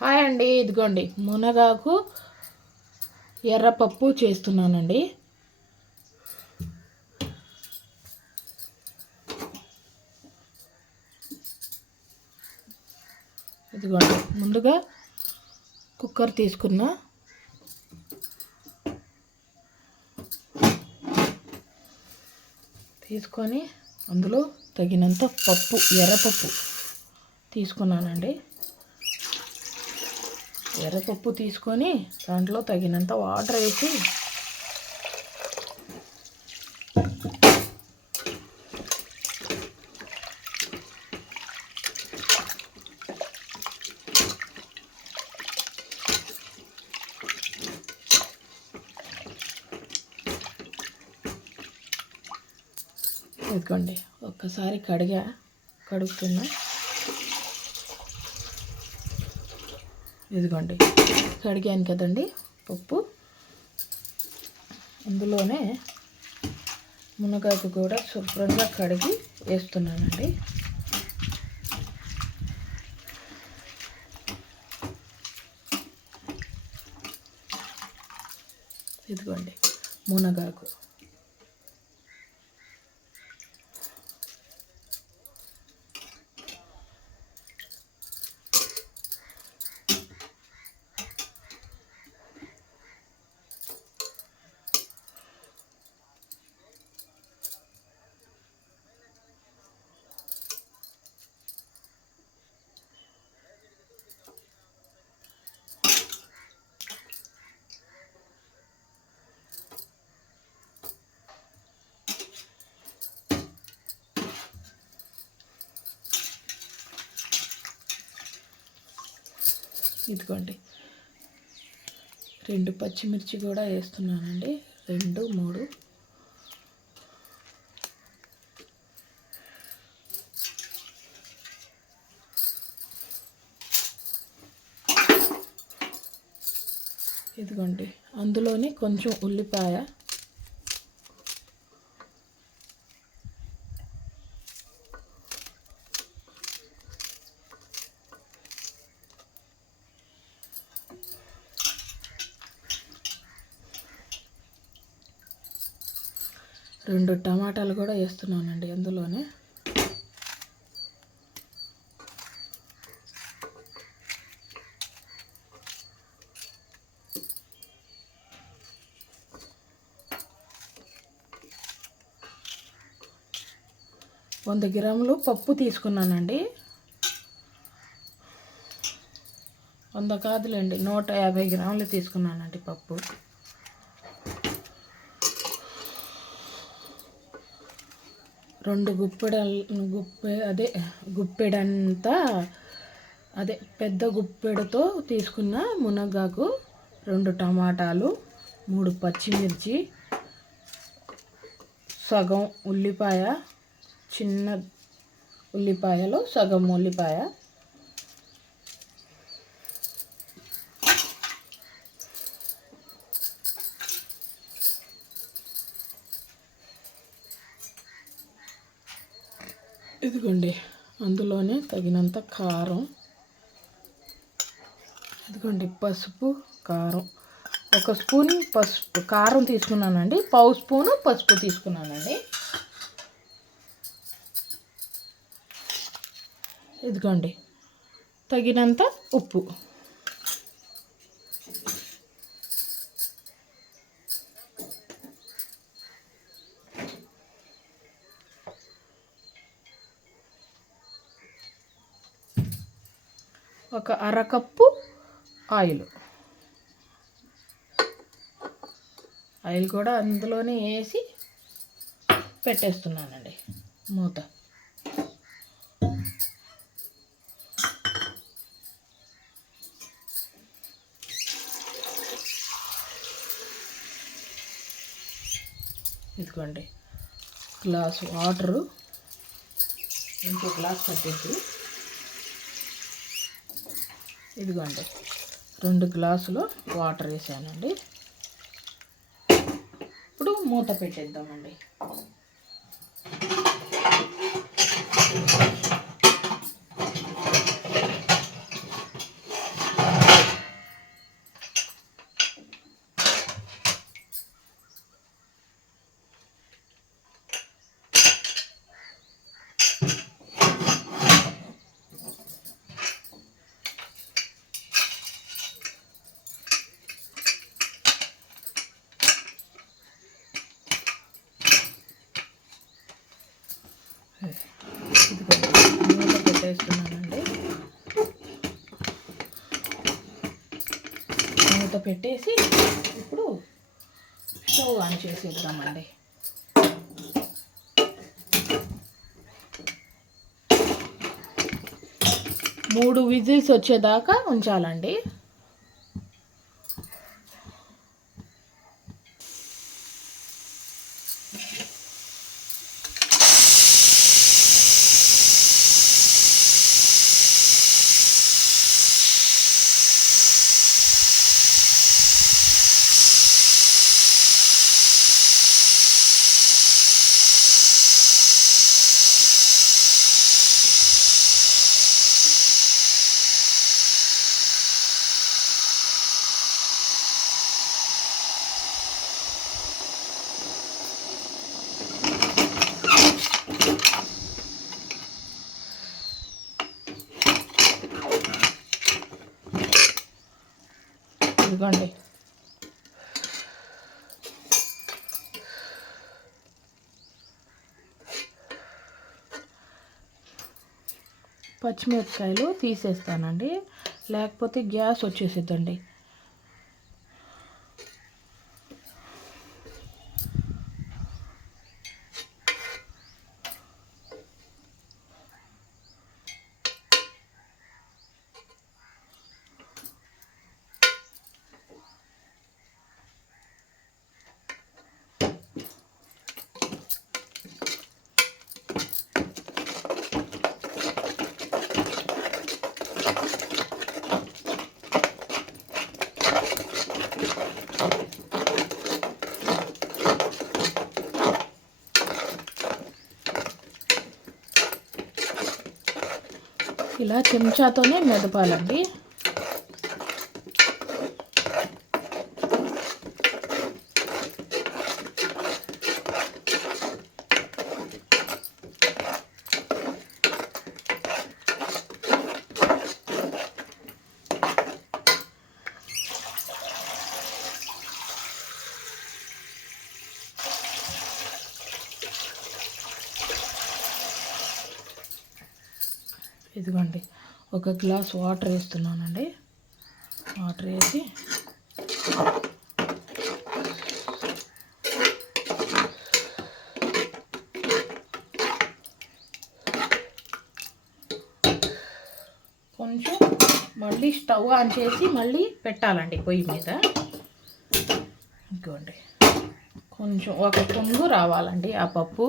Hi అండి, ఇదిగోండి మునగాకు ఎర్రపప్పు చేస్తున్నానండి. ఇదిగోండి ముందుగా కుక్కర్ తీసుకొని అందులో తగినంత ఎర్రపప్పు తీసుకున్నానండి. ఎర్రపప్పు తీసుకొని దాంట్లో తగినంత వాటర్ వేసి ఇదిగోండి ఒక్కసారి కడుగుతున్నా. ఇదిగోండి కడిగాను కదండి పప్పు. అందులోనే మునగాకు కూడా శుభ్రంగా కడిగి వేస్తున్నానండి. ఇదిగోండి మునగాకు ఇదిగోండి 2 పచ్చిమిర్చి కూడా వేస్తున్నానండి. 2, 3 ఇదిగోండి అందులోని కొంచెం ఉల్లిపాయ, రెండు టమాటాలు కూడా వేస్తున్నానండి అందులోనే. వంద గ్రాములు పప్పు తీసుకున్నానండి. 100 కాదులేండి, 150 గ్రాములు తీసుకున్నానండి పప్పు. గుప్పెడంతా పెద్ద గుప్పెడుతో తీసుకున్న మునగాకు, 2 టమాటాలు, 3 పచ్చిమిర్చి, సగం ఉల్లిపాయ, చిన్న ఉల్లిపాయలో సగం ఉల్లిపాయ, ఇదిగోండి అందులోనే తగినంత కారం, ఇదిగోండి పసుపు, కారం. 1 స్పూన్ కారం తీసుకున్నానండి. 1/2 స్పూను పసుపు తీసుకున్నానండి. ఇదిగోండి తగినంత ఉప్పు. ఒక అరకప్పు ఆయిల్ కూడా అందులోనే వేసి పెట్టేస్తున్నానండి మూత. ఇదిగోండి గ్లాసు వాటరు, ఇంకో గ్లాస్ పట్టేసి, ఇదిగోండి 2 గ్లాసులు వాటర్ వేసానండి. ఇప్పుడు మూత పెట్టేద్దామండి. మూత పెట్టేసి ఇప్పుడు స్టవ్ ఆన్ చేసేద్దామండి. 3 విజిల్స్ వచ్చేదాకా ఉంచాలండి. ఇదిగోండి, పచ్చిమిరపకాయలు తీసేస్తానండి, లేకపోతే గ్యాస్ వచ్చేసిద్దండి. ఇలా చెంచాతోనే మెదపాలండి. ఇదిగోండి, 1 గ్లాస్ వాటర్ వేస్తున్నానండి. వాటర్ వేసి కొంచెం మళ్ళీ స్టవ్ ఆన్ చేసి మళ్ళీ పెట్టాలండి పొయ్యి మీద. ఇదిగోండి, కొంచెం 1 పొంగు రావాలండి. ఆ పప్పు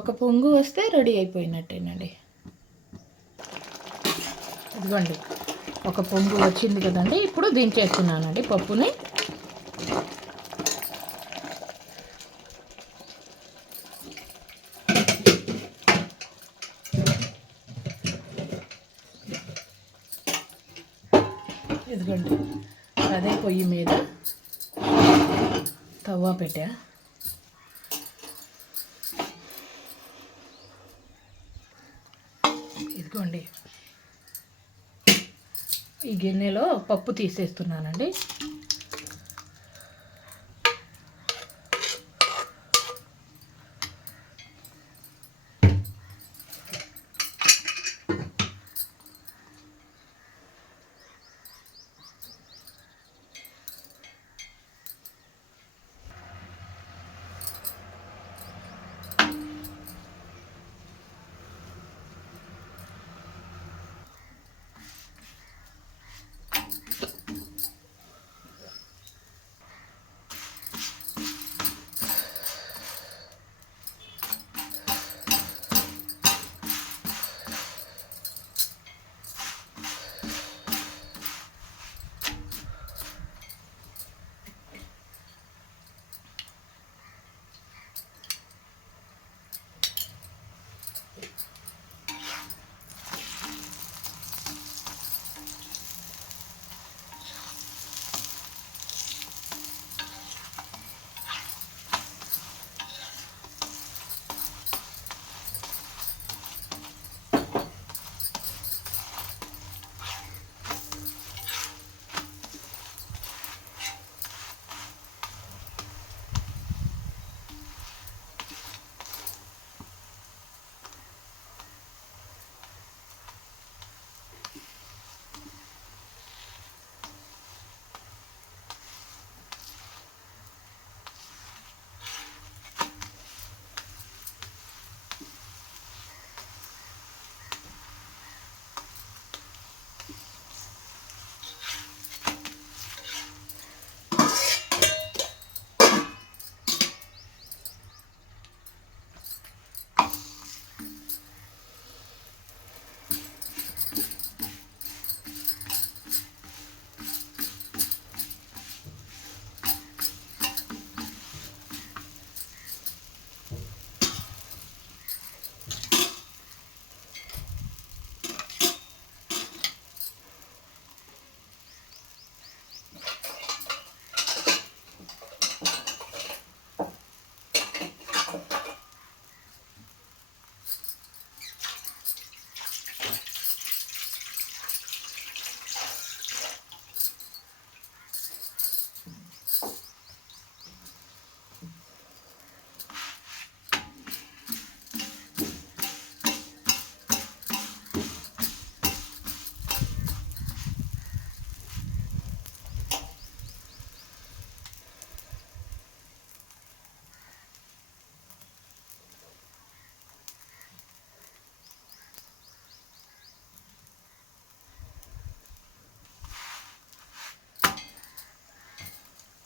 1 పొంగు వస్తే రెడీ అయిపోయినట్టేనండి. ఇదిగోండి, 1 పొంగు వచ్చింది కదండి. ఇప్పుడు దించేస్తున్నానండి పప్పుని. ఇదిగోండి, అదే పొయ్యి మీద తవ్వ పెట్టా. ఇదిగోండి, ఈ గిన్నెలో పప్పు తీసేస్తున్నానండి.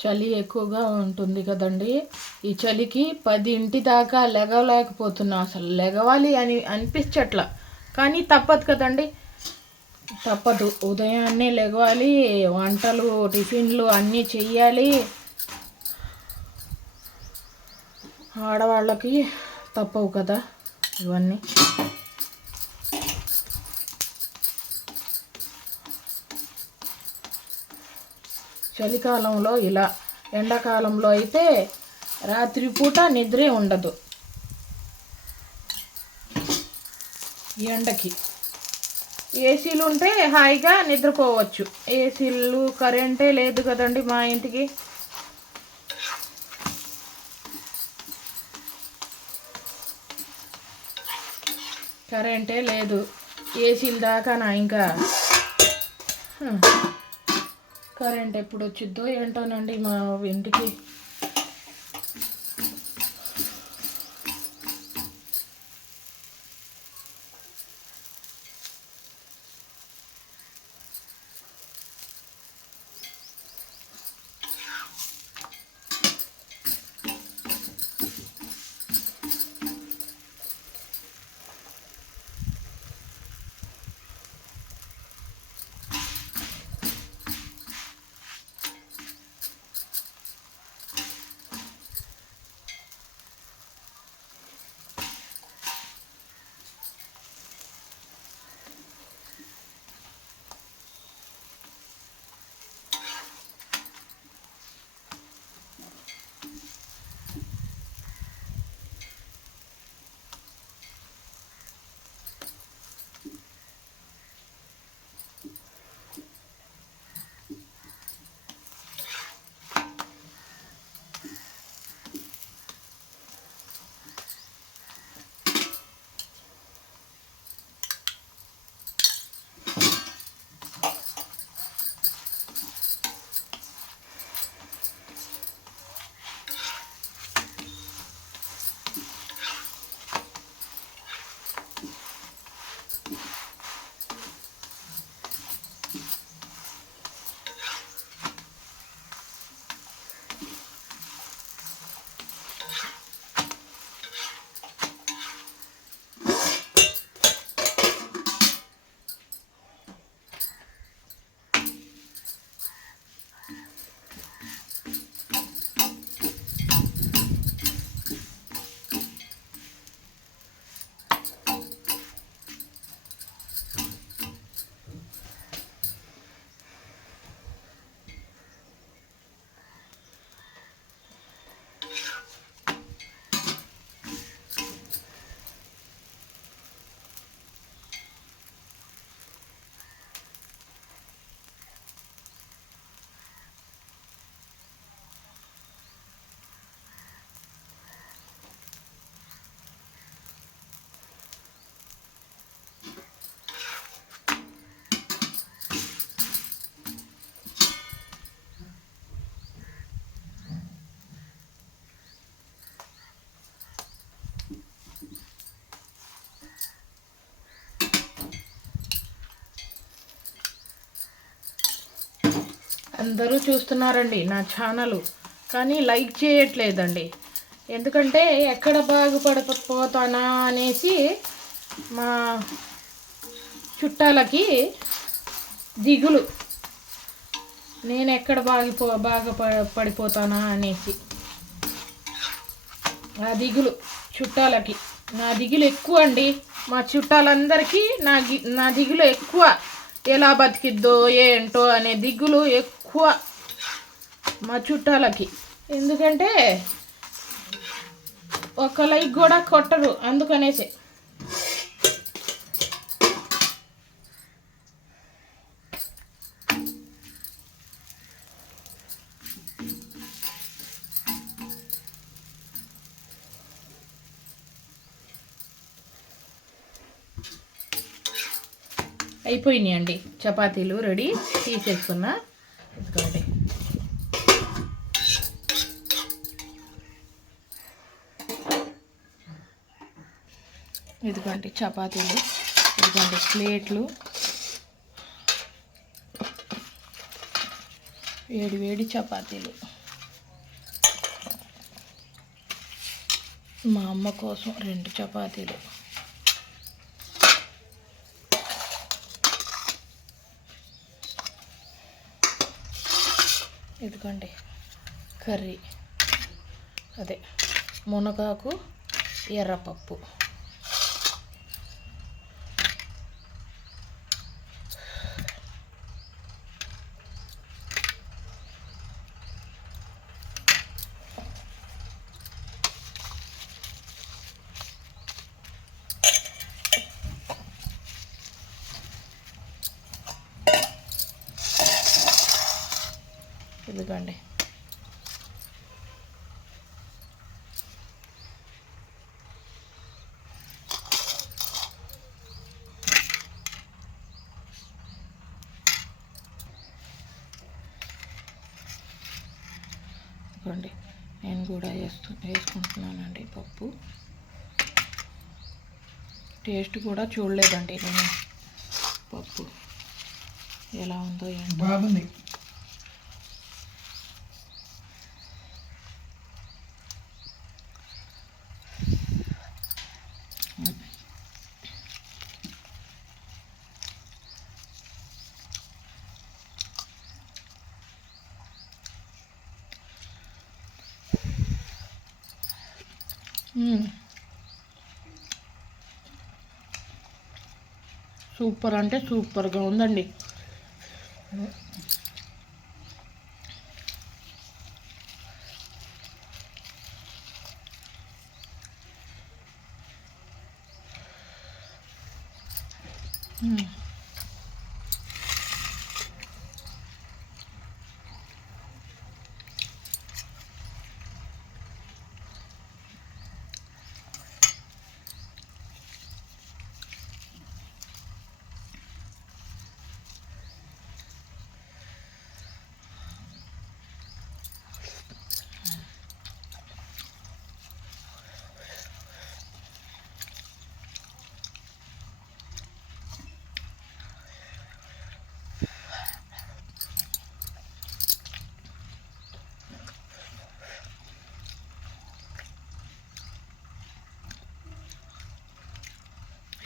చలి ఎక్కువగా ఉంటుంది కదండి. ఈ చలికి 10 దాకా లెగవలేకపోతున్నా, అసలు లెగవాలి అని అనిపించట్లా. కానీ తప్పదు కదండి, తప్పదు. ఉదయాన్నే లెగవాలి, వంటలు టిఫిన్లు అన్నీ చెయ్యాలి. ఆడవాళ్ళకి తప్పవు కదా ఇవన్నీ. చలికాలంలో ఇలా, ఎండాకాలంలో అయితే రాత్రిపూట నిద్రే ఉండదు ఎండకి. ఏసీలు ఉంటే హాయిగా నిద్రపోవచ్చు. ఏసీలు కరెంటే లేదు కదండి మా ఇంటికి. కరెంటే లేదు, ఏసీల దాకా నా ఇంకా కరెంట్ ఎప్పుడు వచ్చిద్దో ఏంటోనండి మా ఇంటికి. అందరూ చూస్తున్నారండి నా ఛానల్, కానీ లైక్ చేయట్లేదండి. ఎందుకంటే ఎక్కడ బాగుపడిపోతానా అనేసి మా చుట్టాలకి దిగులు, నేను ఎక్కడ బాగుపడిపోతానా అనేసి ఆ దిగులు చుట్టాలకి. నా దిగులు ఎక్కువ అండి, మా చుట్టాలందరికీ నా దిగులు ఎక్కువ. ఎలా బతికిద్దో ఏంటో అనే దిగులు ఎక్కువ మా చుట్టాలకి. ఎందుకంటే ఒక లైక్ కూడా కొట్టరు, అందుకనేసి. అయిపోయినాయి అండి చపాతీలు, రెడీ తీసేసుకున్నా. ఇదిగోండి ఇదిగోండి చపాతీలు, ఇదిగోండి ప్లేట్లు, వేడి వేడి చపాతీలు. మా అమ్మ కోసం 2 చపాతీలు. ఇదిగోండి కర్రీ, అదే మునగాకు ఎర్రపప్పు. ఇదిగోండి ఇదిగోండి నేను కూడా వేసుకుంటున్నానండి పప్పు. టేస్ట్ కూడా చూడలేదండి నేను పప్పు ఎలా ఉందో ఏంటో. బాగుంది. సూపర్ అంటే సూపర్గా ఉందండి.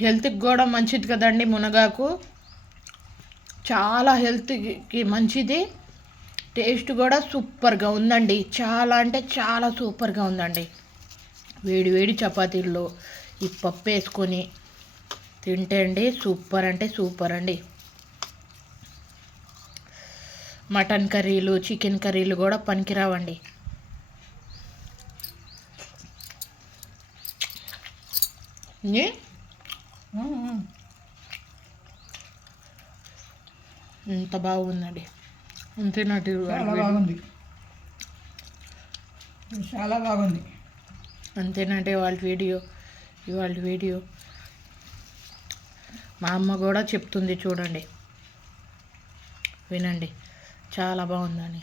హెల్త్కి కూడా మంచిది కదండి మునగాకు, చాలా హెల్త్కి మంచిది. టేస్ట్ కూడా సూపర్గా ఉందండి, చాలా అంటే చాలా సూపర్గా ఉందండి. వేడి వేడి చపాతీల్లో ఈ పప్పు వేసుకొని తింటే అండి సూపర్ అంటే సూపర్ అండి. మటన్ కర్రీలు, చికెన్ కర్రీలు కూడా పనికిరావండి. ఎంత బాగుందండి. అంతేనాటి చాలా బాగుంది, చాలా బాగుంది. అంతేనంటే ఇవాళ వీడియో మా అమ్మ కూడా చెప్తుంది చూడండి, వినండి, చాలా బాగుందని.